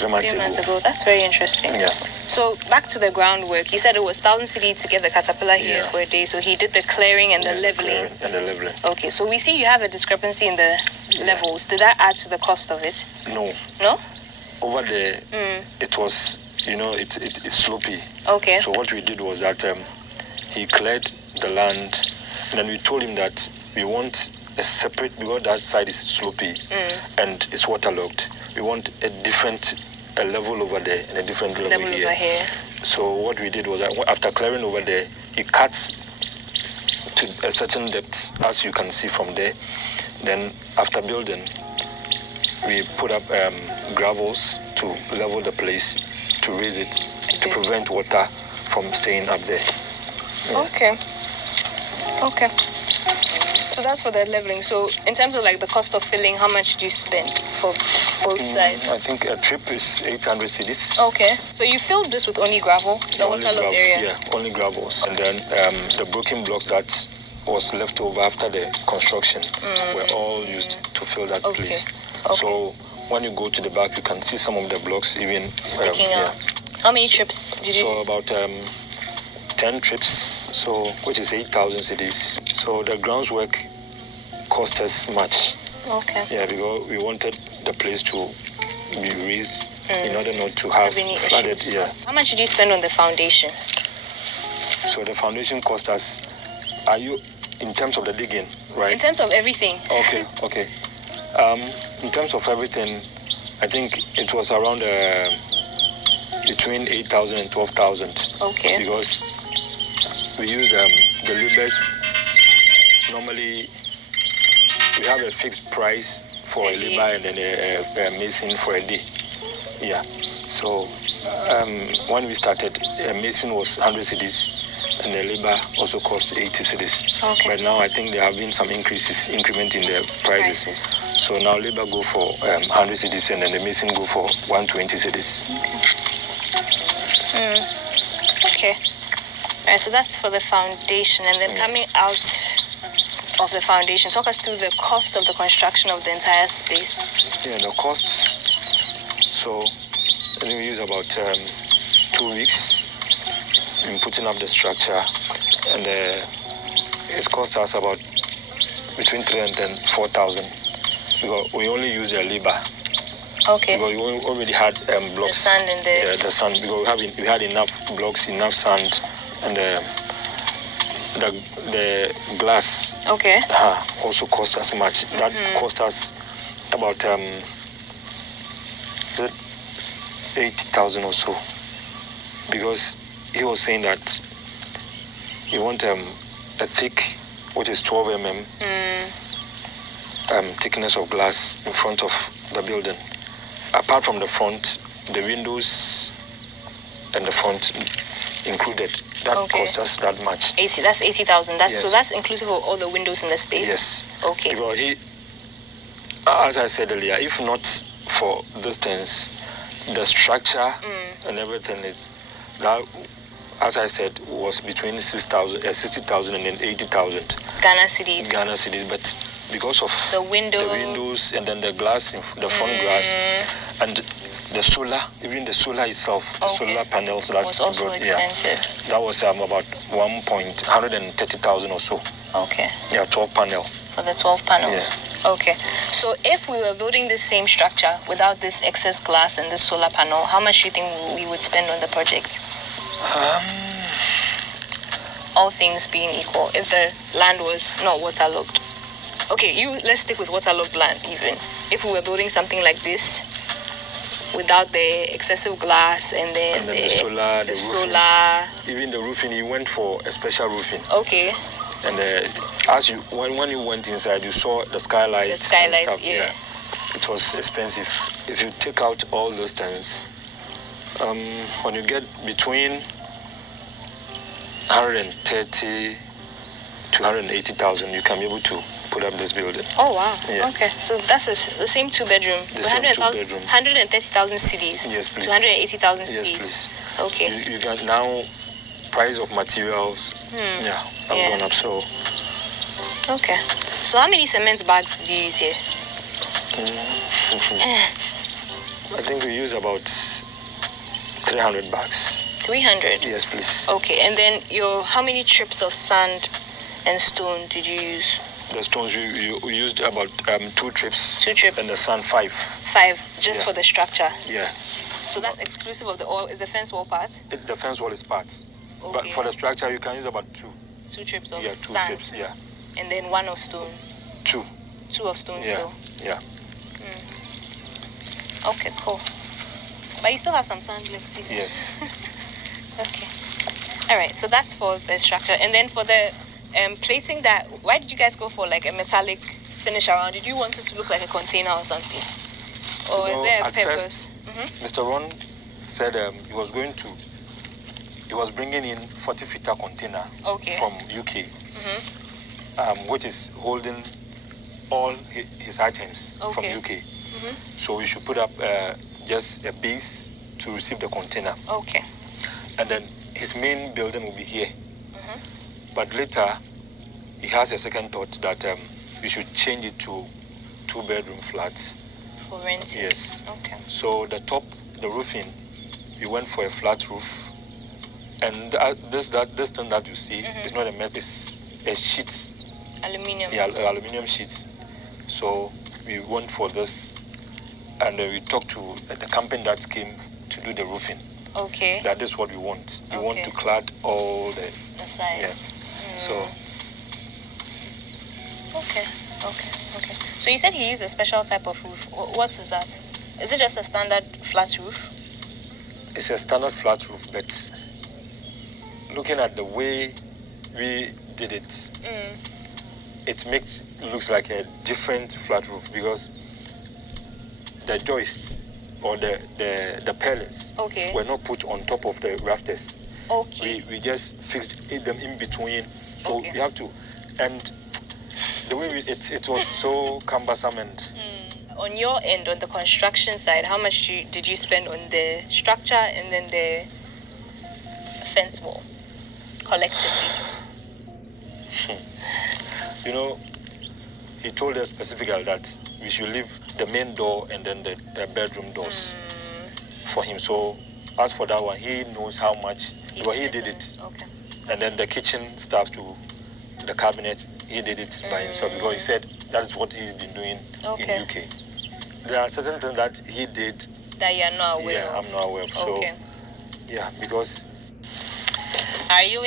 3 months ago. That's very interesting. Yeah. So back to the groundwork. He said it was 1,000 cedi to get the caterpillar here for a day. So he did the clearing and the leveling. Okay. So we see you have a discrepancy in the levels. Did that add to the cost of it? No. No? Over there, it was, it's slopey. Okay. So what we did was that he cleared the land, and then we told him that we want a separate, because that side is slopey and it's waterlogged. We want a different level over there and a different level here. Over here. So what we did was that after clearing over there, he cuts to a certain depth, as you can see from there. Then after building, we put up gravels to level the place, to raise it, to prevent water from staying up there. Yeah. Okay. So that's for the leveling. So in terms of like the cost of filling, how much do you spend for both sides? I think a trip is 800 cedis. Okay. So you filled this with only gravel, the waterlogged area? Yeah, only gravels. And then the broken blocks that was left over after the construction were all used to fill that place. Okay. So when you go to the back, you can see some of the blocks even sticking out. How many trips did you use? About 10 trips, which is 8,000 cedis. So the groundwork cost us much. Okay. Yeah, because we wanted the place to be raised in order not to have flooded. Issues. Yeah. How much did you spend on the foundation? So the foundation cost us. Are you in terms of the digging, right? In terms of everything. Okay. In terms of everything, I think it was around between 8,000 and 12,000. Okay. Because we use the laborers. Normally, we have a fixed price for a labor and then a mason for a day. Yeah. So when we started, a mason was 100 cedis and the labor also cost 80 cedis. Okay. But now I think there have been some increment in the prices. So now labor go for 100 cedis and then the mason go for 120 cedis. Okay. All right, so that's for the foundation. And then coming out of the foundation, talk us through the cost of the construction of the entire space. Yeah, the costs. So we use about 2 weeks in putting up the structure, and it's cost us about between 3,000 and 4,000 because we only use the labor. Okay. Because we already had blocks. The sand in there. Yeah, the sand, because we had enough blocks, enough sand, and the glass. Okay. Also cost us much. That cost us about 80,000 or so, because he was saying that he want a thick, which is 12 mm thickness of glass in front of the building. Apart from the front, the windows and the front included. That cost us that much. 80. That's 80,000. Yes. So that's inclusive of all the windows in the space. Yes. Okay. Because as I said earlier, if not for these things, the structure and everything is that, as I said, was between 60,000 and then 80,000 Ghana cedis. But because of the windows and then the glass in the front glass and the solar, even the solar itself, the solar panels that was also expensive. That was about 130,000 or so. Okay. Yeah, 12 panel. For the 12 panels. Yeah. Okay. So if we were building this same structure without this excess glass and this solar panel, how much do you think we would spend on the project? All things being equal, if the land was not waterlogged. Okay, let's stick with waterlogged land even. If we were building something like this without the excessive glass and then the solar, the solar. Even the roofing, you went for a special roofing. Okay. And when you went inside, you saw the skylights. The skylights, and stuff. yeah. It was expensive. If you take out all those things, when you get between 130 to 180,000, you can be able to put up this building. Oh wow! Yeah. Okay, so that's the same two-bedroom. The same two-bedroom. 130,000 cedis. Yes, please. 280,000 cedis. Yes, please. Okay. You got now price of materials. Have gone up. So. Okay. So how many cement bags do you use here? I think we use about 300 bags. 300? Yes, please. Okay, and then how many trips of sand and stone did you use? The stones you used about 2 trips. 2 trips. And the sand 5. 5, just for the structure? Yeah. So that's exclusive of the oil. Is the fence wall part? The fence wall is part. Okay. But for the structure, you can use about 2. 2 trips of 2 sand? trips, yeah. And then 1 of stone? 2. 2 of stone still? Yeah. Okay, cool. But you still have some sand left too? Yes. Okay. All right, so that's for the structure. And then for the plating, why did you guys go for like a metallic finish around? Did you want it to look like a container or something? Or is there a purpose? Mr. Ron said he was bringing in 40-footer container from UK, which is holding all his items from UK. So we should put up just a base to receive the container. Okay. And then his main building will be here. But later, he has a second thought that we should change it to 2-bedroom flats. For renting? Yes. Okay. So the roofing, we went for a flat roof. And this thing that you see is not a metal, it's a sheet. Aluminium. Yeah, aluminium sheets. So we went for this, and we talked to the company that came to do the roofing. Okay. That is what we want. We want to clad all the sides. Yes. So. Okay. So you said he used a special type of roof. What is that? Is it just a standard flat roof? It's a standard flat roof, but looking at the way we did it, it looks like a different flat roof because the joists or the pellets were not put on top of the rafters. Okay. We just fixed them in between. So we have to, and the way it was so cumbersome and. On your end, on the construction side, how much did you spend on the structure and then the fence wall collectively? You know, he told us specifically that we should leave the main door and then the bedroom doors for him. So as for that one, he knows how much. But he did it. Okay. And then the kitchen stuff to the cabinet, he did it by himself because he said that is what he's been doing in UK. There are certain things that he did that you're not aware of. I'm not aware of. So, yeah, because. Are you